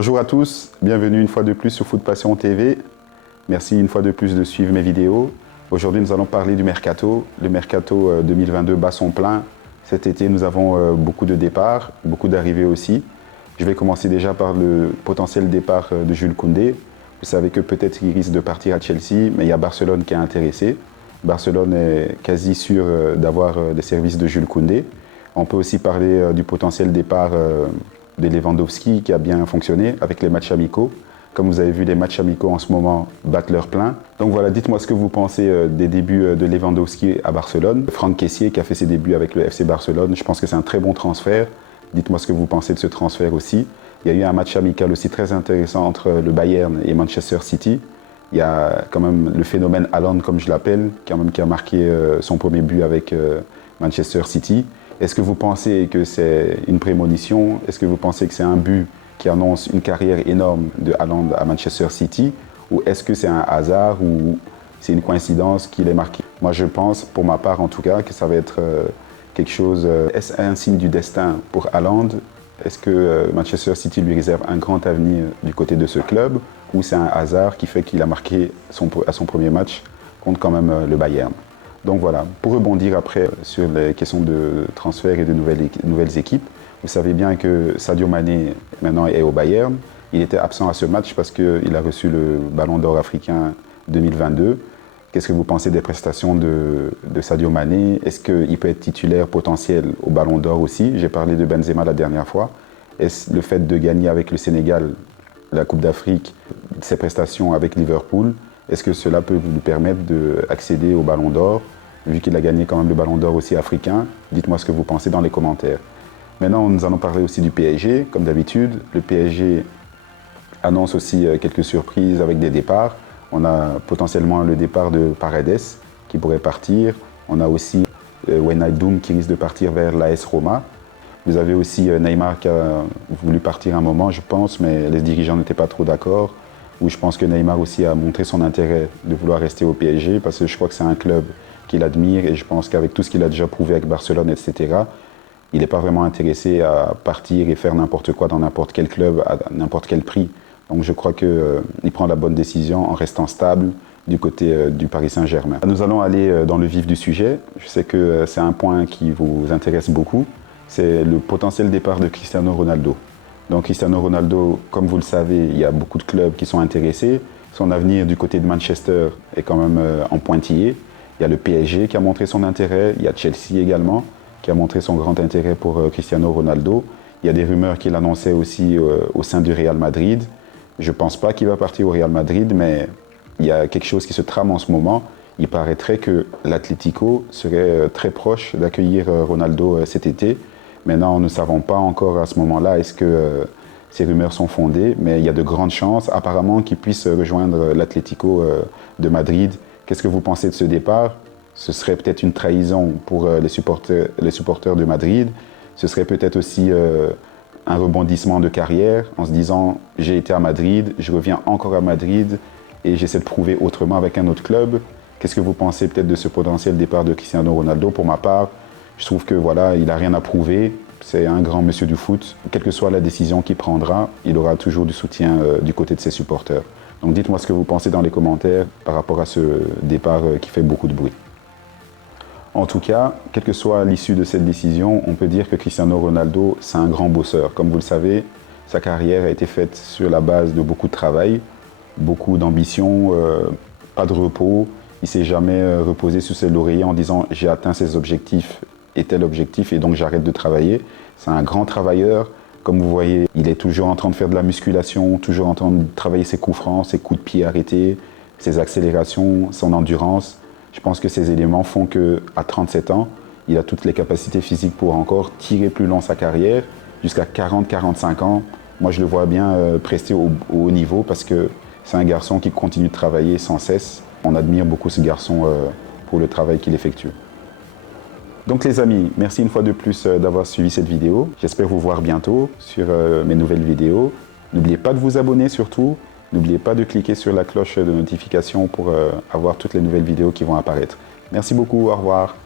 Bonjour à tous, bienvenue une fois de plus sur Foot Passion TV. Merci une fois de plus de suivre mes vidéos. Aujourd'hui, nous allons parler du Mercato. Le Mercato 2022 bat son plein. Cet été, nous avons beaucoup de départs, beaucoup d'arrivées aussi. Je vais commencer déjà par le potentiel départ de Jules Koundé. Vous savez que peut-être il risque de partir à Chelsea, mais il y a Barcelone qui est intéressé. Barcelone est quasi sûr d'avoir les services de Jules Koundé. On peut aussi parler du potentiel départ de Lewandowski qui a bien fonctionné avec les matchs amicaux. Comme vous avez vu, les matchs amicaux en ce moment battent leur plein. Donc voilà, dites-moi ce que vous pensez des débuts de Lewandowski à Barcelone. Franck Kessié qui a fait ses débuts avec le FC Barcelone, je pense que c'est un très bon transfert. Dites-moi ce que vous pensez de ce transfert aussi. Il y a eu un match amical aussi très intéressant entre le Bayern et Manchester City. Il y a quand même le phénomène Haaland, comme je l'appelle, qui a marqué son premier but avec Manchester City. Est-ce que vous pensez que c'est une prémonition? Est-ce que vous pensez que c'est un but qui annonce une carrière énorme de Haaland à Manchester City? Ou est-ce que c'est un hasard ou c'est une coïncidence qu'il est marqué? Moi, je pense, pour ma part en tout cas, que ça va être quelque chose... Est-ce un signe du destin pour Haaland? Est-ce que Manchester City lui réserve un grand avenir du côté de ce club? Ou c'est un hasard qui fait qu'il a marqué à son premier match contre quand même le Bayern? Donc voilà, pour rebondir après sur les questions de transfert et de nouvelles équipes, vous savez bien que Sadio Mané maintenant est au Bayern. Il était absent à ce match parce qu'il a reçu le Ballon d'Or africain 2022. Qu'est-ce que vous pensez des prestations de Sadio Mané? Est-ce qu'il peut être titulaire potentiel au Ballon d'Or aussi? J'ai parlé de Benzema la dernière fois. Est-ce le fait de gagner avec le Sénégal la Coupe d'Afrique, ses prestations avec Liverpool, est-ce que cela peut vous permettre d'accéder au Ballon d'Or, vu qu'il a gagné quand même le Ballon d'Or aussi africain? Dites-moi ce que vous pensez dans les commentaires. Maintenant, nous allons parler aussi du PSG, comme d'habitude. Le PSG annonce aussi quelques surprises avec des départs. On a potentiellement le départ de Paredes qui pourrait partir. On a aussi Wijnaldum qui risque de partir vers l'AS Roma. Vous avez aussi Neymar qui a voulu partir un moment, je pense, mais les dirigeants n'étaient pas trop d'accord. Où je pense que Neymar aussi a montré son intérêt de vouloir rester au PSG parce que je crois que c'est un club qu'il admire et je pense qu'avec tout ce qu'il a déjà prouvé avec Barcelone, etc., il n'est pas vraiment intéressé à partir et faire n'importe quoi dans n'importe quel club à n'importe quel prix. Donc je crois qu'il prend la bonne décision en restant stable du côté du Paris Saint-Germain. Nous allons aller dans le vif du sujet. Je sais que c'est un point qui vous intéresse beaucoup. C'est le potentiel départ de Cristiano Ronaldo. Donc Cristiano Ronaldo, comme vous le savez, il y a beaucoup de clubs qui sont intéressés. Son avenir du côté de Manchester est quand même en pointillé. Il y a le PSG qui a montré son intérêt, il y a Chelsea également qui a montré son grand intérêt pour Cristiano Ronaldo. Il y a des rumeurs qu'il annonçait aussi au sein du Real Madrid. Je ne pense pas qu'il va partir au Real Madrid, mais il y a quelque chose qui se trame en ce moment. Il paraîtrait que l'Atlético serait très proche d'accueillir Ronaldo cet été. Maintenant, nous ne savons pas encore à ce moment-là est-ce que ces rumeurs sont fondées, mais il y a de grandes chances apparemment qu'il puisse rejoindre l'Atlético de Madrid. Qu'est-ce que vous pensez de ce départ? Ce serait peut-être une trahison pour les supporters de Madrid. Ce serait peut-être aussi un rebondissement de carrière en se disant « j'ai été à Madrid, je reviens encore à Madrid et j'essaie de prouver autrement avec un autre club ». Qu'est-ce que vous pensez peut-être de ce potentiel départ de Cristiano Ronaldo? Pour ma part, je trouve que voilà, il n'a rien à prouver. C'est un grand monsieur du foot. Quelle que soit la décision qu'il prendra, il aura toujours du soutien du côté de ses supporters. Donc dites-moi ce que vous pensez dans les commentaires par rapport à ce départ qui fait beaucoup de bruit. En tout cas, quelle que soit l'issue de cette décision, on peut dire que Cristiano Ronaldo, c'est un grand bosseur. Comme vous le savez, sa carrière a été faite sur la base de beaucoup de travail, beaucoup d'ambition, pas de repos. Il ne s'est jamais reposé sur ses lauriers en disant « j'ai atteint ces objectifs et tel objectif et donc j'arrête de travailler ». C'est un grand travailleur. Comme vous voyez, il est toujours en train de faire de la musculation, toujours en train de travailler ses coups francs, ses coups de pied arrêtés, ses accélérations, son endurance. Je pense que ces éléments font qu'à 37 ans, il a toutes les capacités physiques pour encore tirer plus loin sa carrière, jusqu'à 40-45 ans. Moi, je le vois bien rester au haut niveau parce que c'est un garçon qui continue de travailler sans cesse. On admire beaucoup ce garçon pour le travail qu'il effectue. Donc les amis, merci une fois de plus d'avoir suivi cette vidéo. J'espère vous voir bientôt sur mes nouvelles vidéos. N'oubliez pas de vous abonner surtout. N'oubliez pas de cliquer sur la cloche de notification pour avoir toutes les nouvelles vidéos qui vont apparaître. Merci beaucoup, au revoir.